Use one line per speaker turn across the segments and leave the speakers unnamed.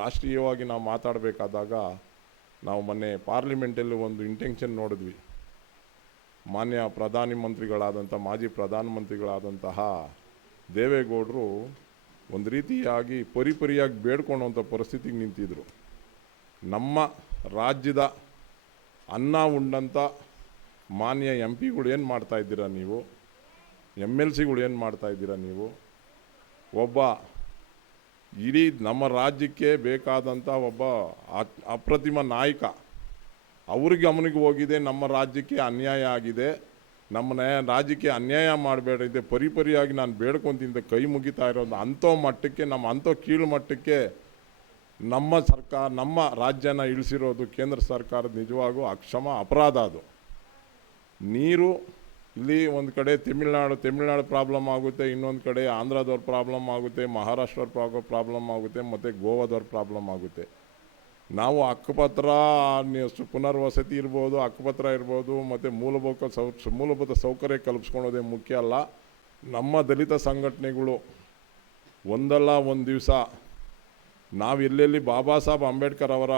ರಾಷ್ಟ್ರೀಯವಾಗಿ ನಾವು ಮಾತಾಡಬೇಕಾದಾಗ ನಾವು ಮೊನ್ನೆ ಪಾರ್ಲಿಮೆಂಟಲ್ಲಿ ಒಂದು ಇಂಟೆನ್ಷನ್ ನೋಡಿದ್ವಿ. ಮಾನ್ಯ ಪ್ರಧಾನಿ ಮಂತ್ರಿಗಳಾದಂಥ, ಮಾಜಿ ಪ್ರಧಾನಮಂತ್ರಿಗಳಾದಂತಹ ದೇವೇಗೌಡರು ಒಂದು ರೀತಿಯಾಗಿ ಪರಿಪರಿಯಾಗಿ ಬೇಡ್ಕೊಳ್ಳುವಂಥ ಪರಿಸ್ಥಿತಿಗೆ ನಿಂತಿದ್ರು. ನಮ್ಮ ರಾಜ್ಯದ ಅನ್ನ ಉಂಡಂಥ ಮಾನ್ಯ ಎಂ ಪಿಗಳು ಏನು ಮಾಡ್ತಾ ಇದ್ದೀರಾ ನೀವು? ಎಂ ಎಲ್ ಸಿಗಳು ಏನು ಮಾಡ್ತಾ ಇದ್ದೀರಾ ನೀವು? ಒಬ್ಬ ಇಡೀ ನಮ್ಮ ರಾಜ್ಯಕ್ಕೆ ಬೇಕಾದಂಥ ಒಬ್ಬ ಅಪ್ರತಿಮ ನಾಯಕ. ಅವ್ರಿಗೆ ಅವನಿಗೆ ಹೋಗಿದೆ, ನಮ್ಮ ರಾಜ್ಯಕ್ಕೆ ಅನ್ಯಾಯ ಆಗಿದೆ, ನಮ್ಮ ನ್ಯಾಯ ರಾಜ್ಯಕ್ಕೆ ಅನ್ಯಾಯ ಮಾಡಬೇಡಿದೆ, ಪರಿಪರಿಯಾಗಿ ನಾನು ಬೇಡ್ಕೊತಿಂದ ಕೈ ಮುಗಿತಾ ಇರೋದು ಅಂಥೋ ಮಟ್ಟಕ್ಕೆ, ನಮ್ಮ ಅಂಥೋ ಕೀಳು ಮಟ್ಟಕ್ಕೆ ನಮ್ಮ ಸರ್ಕಾರ, ನಮ್ಮ ರಾಜ್ಯನ ಇಳಿಸಿರೋದು ಕೇಂದ್ರ ಸರ್ಕಾರದ ನಿಜವಾಗೂ ಅಕ್ಷಮ ಅಪರಾಧ ಅದು. ನೀರು ಇಲ್ಲಿ ಒಂದು ಕಡೆ ತಮಿಳ್ನಾಡು ತಮಿಳ್ನಾಡು ಪ್ರಾಬ್ಲಮ್ ಆಗುತ್ತೆ, ಇನ್ನೊಂದು ಕಡೆ ಆಂಧ್ರದವ್ರ ಪ್ರಾಬ್ಲಮ್ ಆಗುತ್ತೆ, ಮಹಾರಾಷ್ಟ್ರವ್ರ ಪ್ರಾಬ್ಲಮ್ ಆಗುತ್ತೆ, ಮತ್ತು ಗೋವಾದವ್ರ ಪ್ರಾಬ್ಲಮ್ ಆಗುತ್ತೆ. ನಾವು ಅಕ್ಕಪತ್ರ ಸು- ಪುನರ್ವಸತಿ ಇರ್ಬೋದು ಅಕ್ಕಪತ್ರ ಇರ್ಬೋದು, ಮತ್ತು ಮೂಲಭೂತ ಸೌ, ಮೂಲಭೂತ ಸೌಕರ್ಯ ಕಲ್ಪಿಸ್ಕೊಳೋದೇ ಮುಖ್ಯ ಅಲ್ಲ. ನಮ್ಮ ದಲಿತ ಸಂಘಟನೆಗಳು ಒಂದಲ್ಲ ಒಂದು ದಿವಸ ನಾವು ಎಲ್ಲೆಲ್ಲಿ ಬಾಬಾ ಸಾಹೇಬ್ ಅಂಬೇಡ್ಕರ್ ಅವರ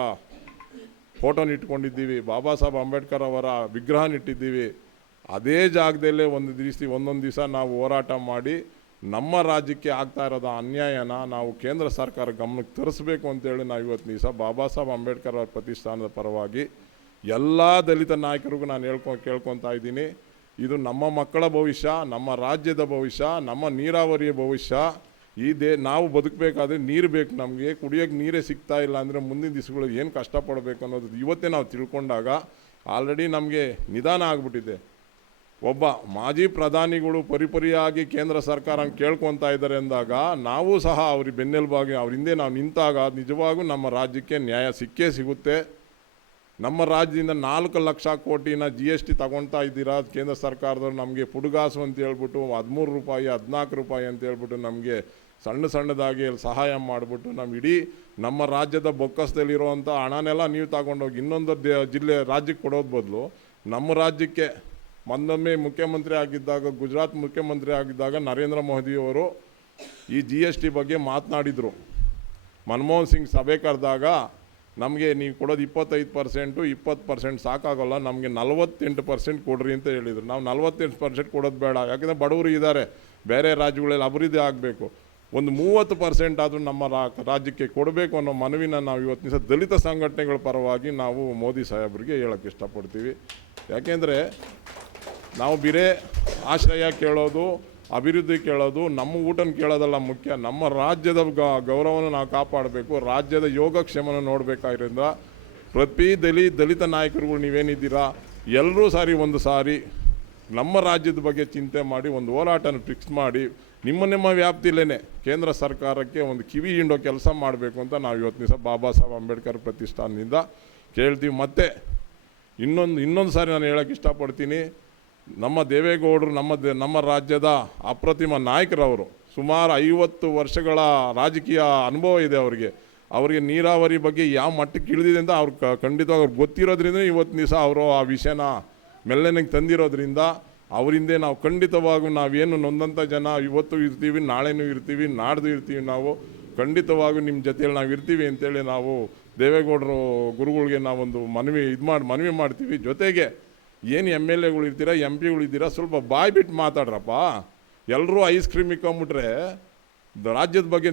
ಫೋಟೋನ ಇಟ್ಕೊಂಡಿದ್ದೀವಿ, ಬಾಬಾ ಸಾಹೇಬ್ ಅಂಬೇಡ್ಕರ್ ಅವರ ವಿಗ್ರಹನ ಇಟ್ಟಿದ್ದೀವಿ ಅದೇ ಜಾಗದಲ್ಲೇ ಒಂದು ದಿವಸ, ಒಂದೊಂದು ದಿವಸ ನಾವು ಹೋರಾಟ ಮಾಡಿ ನಮ್ಮ ರಾಜ್ಯಕ್ಕೆ ಆಗ್ತಾ ಇರೋದು ಅನ್ಯಾಯನ ನಾವು ಕೇಂದ್ರ ಸರ್ಕಾರ ಗಮನಕ್ಕೆ ತರಿಸ್ಬೇಕು ಅಂತೇಳಿ ನಾವು ಇವತ್ತು ದಿವಸ ಬಾಬಾ ಸಾಹೇಬ್ ಅಂಬೇಡ್ಕರ್ ಅವರ ಪ್ರತಿಷ್ಠಾನದ ಪರವಾಗಿ ಎಲ್ಲ ದಲಿತ ನಾಯಕರಿಗೂ ನಾನು ಹೇಳ್ಕೊ, ಕೇಳ್ಕೊತಾ ಇದ್ದೀನಿ. ಇದು ನಮ್ಮ ಮಕ್ಕಳ ಭವಿಷ್ಯ, ನಮ್ಮ ರಾಜ್ಯದ ಭವಿಷ್ಯ, ನಮ್ಮ ನೀರಾವರಿಯ ಭವಿಷ್ಯ. ಈ ದೇ, ನಾವು ಬದುಕಬೇಕಾದ್ರೆ ನೀರು ಬೇಕು ನಮಗೆ ಕುಡಿಯೋಕ್ಕೆ ನೀರೇ ಸಿಗ್ತಾ ಇಲ್ಲ ಅಂದರೆ ಮುಂದಿನ ದಿವಸಗಳಿಗೆ ಏನು ಕಷ್ಟಪಡಬೇಕು ಅನ್ನೋದು ಇವತ್ತೇ ನಾವು ತಿಳ್ಕೊಂಡಾಗ ಆಲ್ರೆಡಿ ನಮಗೆ ನಿಧಾನ ಆಗಿಬಿಟ್ಟಿದೆ. ಒಬ್ಬ ಮಾಜಿ ಪ್ರಧಾನಿಗಳು ಪರಿಪರಿಯಾಗಿ ಕೇಂದ್ರ ಸರ್ಕಾರ ಕೇಳ್ಕೊತಾ ಇದ್ದಾರೆ ಅಂದಾಗ ನಾವು ಸಹ ಅವ್ರಿಗೆ ಬೆನ್ನೆಲುಬಾಗಿ ಅವ್ರ ಹಿಂದೆ ನಾವು ನಿಂತಾಗ ನಿಜವಾಗೂ ನಮ್ಮ ರಾಜ್ಯಕ್ಕೆ ನ್ಯಾಯ ಸಿಕ್ಕೇ ಸಿಗುತ್ತೆ. ನಮ್ಮ ರಾಜ್ಯದಿಂದ ನಾಲ್ಕು ಲಕ್ಷ ಕೋಟಿನ ಜಿ ಎಸ್ ಟಿ ತಗೊಳ್ತಾ ಇದ್ದೀರಾ? ಕೇಂದ್ರ ಸರ್ಕಾರದವ್ರು ನಮಗೆ ಪುಡುಗಾಸು ಅಂತ ಹೇಳ್ಬಿಟ್ಟು ಹದಿಮೂರು ರೂಪಾಯಿ, ಹದಿನಾಲ್ಕು ರೂಪಾಯಿ ಅಂತ ಹೇಳ್ಬಿಟ್ಟು ನಮಗೆ ಸಣ್ಣ ಸಣ್ಣದಾಗಿ ಸಹಾಯ ಮಾಡಿಬಿಟ್ಟು ನಮ್ಮ ಇಡೀ ನಮ್ಮ ರಾಜ್ಯದ ಬೊಕ್ಕಸದಲ್ಲಿರುವಂಥ ಹಣನೆಲ್ಲ ನೀವು ತಗೊಂಡೋಗಿ ಇನ್ನೊಂದು ಜಿಲ್ಲೆ ರಾಜ್ಯಕ್ಕೆ ಕೊಡೋದು ಬದಲು ನಮ್ಮ ರಾಜ್ಯಕ್ಕೆ ಮೊನ್ನೊಮ್ಮೆ ಮುಖ್ಯಮಂತ್ರಿ ಆಗಿದ್ದಾಗ, ಗುಜರಾತ್ ಮುಖ್ಯಮಂತ್ರಿ ಆಗಿದ್ದಾಗ ನರೇಂದ್ರ ಮೋದಿಯವರು ಈ ಜಿ ಎಸ್ ಟಿ ಬಗ್ಗೆ ಮಾತನಾಡಿದರು. ಮನಮೋಹನ್ ಸಿಂಗ್ ಸಭೆ ಕರೆದಾಗ, ನಮಗೆ ನೀವು ಕೊಡೋದು ಇಪ್ಪತ್ತೈದು ಪರ್ಸೆಂಟು ಇಪ್ಪತ್ತು ಪರ್ಸೆಂಟ್ ಸಾಕಾಗೋಲ್ಲ, ನಮಗೆ ನಲವತ್ತೆಂಟು ಪರ್ಸೆಂಟ್ ಕೊಡ್ರಿ ಅಂತ ಹೇಳಿದರು. ನಾವು ನಲವತ್ತೆಂಟು ಪರ್ಸೆಂಟ್ ಕೊಡೋದು ಬೇಡ, ಯಾಕಂದರೆ ಬಡವರು ಇದ್ದಾರೆ, ಬೇರೆ ರಾಜ್ಯಗಳಲ್ಲಿ ಅಭಿವೃದ್ಧಿ ಆಗಬೇಕು. ಒಂದು ಮೂವತ್ತು ಪರ್ಸೆಂಟ್ ಆದರೂ ನಮ್ಮ ರಾಜ್ಯಕ್ಕೆ ಕೊಡಬೇಕು ಅನ್ನೋ ಮನವಿನ ನಾವು ಇವತ್ತಿನ ದಿವಸ ದಲಿತ ಸಂಘಟನೆಗಳ ಪರವಾಗಿ ನಾವು ಮೋದಿ ಸಾಹೇಬರಿಗೆ ಹೇಳೋಕ್ಕೆ ಇಷ್ಟಪಡ್ತೀವಿ. ಯಾಕೆಂದರೆ ನಾವು ಬೇರೆ ಆಶ್ರಯ ಕೇಳೋದು, ಅಭಿವೃದ್ಧಿ ಕೇಳೋದು, ನಮ್ಮ ಊಟನ ಕೇಳೋದಲ್ಲ ಮುಖ್ಯ. ನಮ್ಮ ರಾಜ್ಯದ ಗ ಗೌರವನ ನಾವು ಕಾಪಾಡಬೇಕು, ರಾಜ್ಯದ ಯೋಗಕ್ಷೇಮನ ನೋಡಬೇಕಾದ್ರಿಂದ ಪ್ರತಿ ದಲಿ ದಲಿತ ನಾಯಕರುಗಳು ನೀವೇನಿದ್ದೀರಾ, ಎಲ್ಲರೂ ಸಾರಿ ಒಂದು ಸಾರಿ ನಮ್ಮ ರಾಜ್ಯದ ಬಗ್ಗೆ ಚಿಂತೆ ಮಾಡಿ, ಒಂದು ಹೋರಾಟನ ಫಿಕ್ಸ್ ಮಾಡಿ, ನಿಮ್ಮ ನಿಮ್ಮ ವ್ಯಾಪ್ತಿಯಲ್ಲೇ ಕೇಂದ್ರ ಸರ್ಕಾರಕ್ಕೆ ಒಂದು ಕಿವಿ ಹಿಂಡೋ ಕೆಲಸ ಮಾಡಬೇಕು ಅಂತ ನಾವು ಇವತ್ತು ದಿವಸ ಬಾಬಾ ಸಾಹೇಬ್ ಅಂಬೇಡ್ಕರ್ ಪ್ರತಿಷ್ಠಾನದಿಂದ ಕೇಳ್ತೀವಿ. ಮತ್ತು ಇನ್ನೊಂದು ಇನ್ನೊಂದು ಸಾರಿ ನಾನು ಹೇಳೋಕ್ಕೆ ಇಷ್ಟಪಡ್ತೀನಿ. ನಮ್ಮ ದೇವೇಗೌಡರು, ನಮ್ಮ ದೇ, ನಮ್ಮ ರಾಜ್ಯದ ಅಪ್ರತಿಮ ನಾಯಕರವರು. ಸುಮಾರು ಐವತ್ತು ವರ್ಷಗಳ ರಾಜಕೀಯ ಅನುಭವ ಇದೆ ಅವರಿಗೆ. ಅವರಿಗೆ ನೀರಾವರಿ ಬಗ್ಗೆ ಯಾವ ಮಟ್ಟಕ್ಕೆ ಇಳಿದಿದೆ ಅಂತ ಅವ್ರು ಕ- ಖಂಡಿತವಾಗಿ ಗೊತ್ತಿರೋದ್ರಿಂದ ಇವತ್ತು ದಿವಸ ಅವರು ಆ ವಿಷಯನ ಮೆಲ್ಲನೆಗೆ ತಂದಿರೋದ್ರಿಂದ ಅವರಿಂದೇ ನಾವು ಖಂಡಿತವಾಗೂ ನಾವೇನು ನೊಂದಂಥ ಜನ, ಇವತ್ತು ಇರ್ತೀವಿ, ನಾಳೆನೂ ಇರ್ತೀವಿ, ನಾಡ್ದು ಇರ್ತೀವಿ ನಾವು. ಖಂಡಿತವಾಗೂ ನಿಮ್ಮ ಜೊತೆಯಲ್ಲಿ ನಾವು ಇರ್ತೀವಿ ಅಂತೇಳಿ ನಾವು ದೇವೇಗೌಡರು ಗುರುಗಳಿಗೆ ನಾವೊಂದು ಮನವಿ, ಇದು ಮಾಡಿ, ಮನವಿ ಮಾಡ್ತೀವಿ. ಜೊತೆಗೆ ಏನು ಎಂ ಎಲ್ ಎಗಳು ಇರ್ತೀರಾ ಎಂ ಪಿಗಳು ಇದ್ದೀರಾ ಸ್ವಲ್ಪ ಬಾಯ್ ಬಿಟ್ಟು ಮಾತಾಡ್ರಪ್ಪ. ಎಲ್ಲರೂ ಐಸ್ ಕ್ರೀಮ್ ಇಕ್ಕೊಂಬಿಟ್ರೆ ರಾಜ್ಯದ ಬಗ್ಗೆ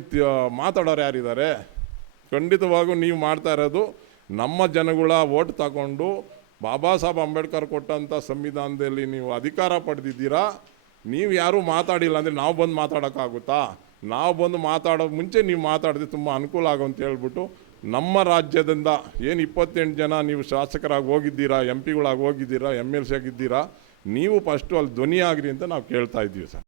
ಮಾತಾಡೋರು ಯಾರಿದ್ದಾರೆ? ಖಂಡಿತವಾಗೂ ನೀವು ಮಾಡ್ತಾ ಇರೋದು ನಮ್ಮ ಜನಗಳ ಓಟ್ ತಗೊಂಡು ಬಾಬಾ ಸಾಹೇಬ್ ಅಂಬೇಡ್ಕರ್ ಕೊಟ್ಟಂಥ ಸಂವಿಧಾನದಲ್ಲಿ ನೀವು ಅಧಿಕಾರ ಪಡೆದಿದ್ದೀರಾ? ನೀವು ಯಾರೂ ಮಾತಾಡಿಲ್ಲ ಅಂದರೆ ನಾವು ಬಂದು ಮಾತಾಡೋಕ್ಕಾಗುತ್ತಾ? ನಾವು ಬಂದು ಮಾತಾಡೋ ಮುಂಚೆ ನೀವು ಮಾತಾಡಿದ್ರೆ ತುಂಬ ಅನುಕೂಲ ಆಗೋ ಅಂತ ಹೇಳ್ಬಿಟ್ಟು ನಮ್ಮ ರಾಜ್ಯದಿಂದ ಏನು ಇಪ್ಪತ್ತೆಂಟು ಜನ ನೀವು ಶಾಸಕರಾಗಿ ಹೋಗಿದ್ದೀರಾ ಎಂ ಪಿಗಳಾಗಿ ಹೋಗಿದ್ದೀರಾ ಎಂ ಎಲ್ ಸಿ ಆಗಿದ್ದೀರಾ, ನೀವು ಫಸ್ಟು ಅಲ್ಲಿ ಧ್ವನಿ ಆಗ್ರಿ ಅಂತ ನಾವು ಕೇಳ್ತಾ ಇದ್ದೀವಿ ಸರ್.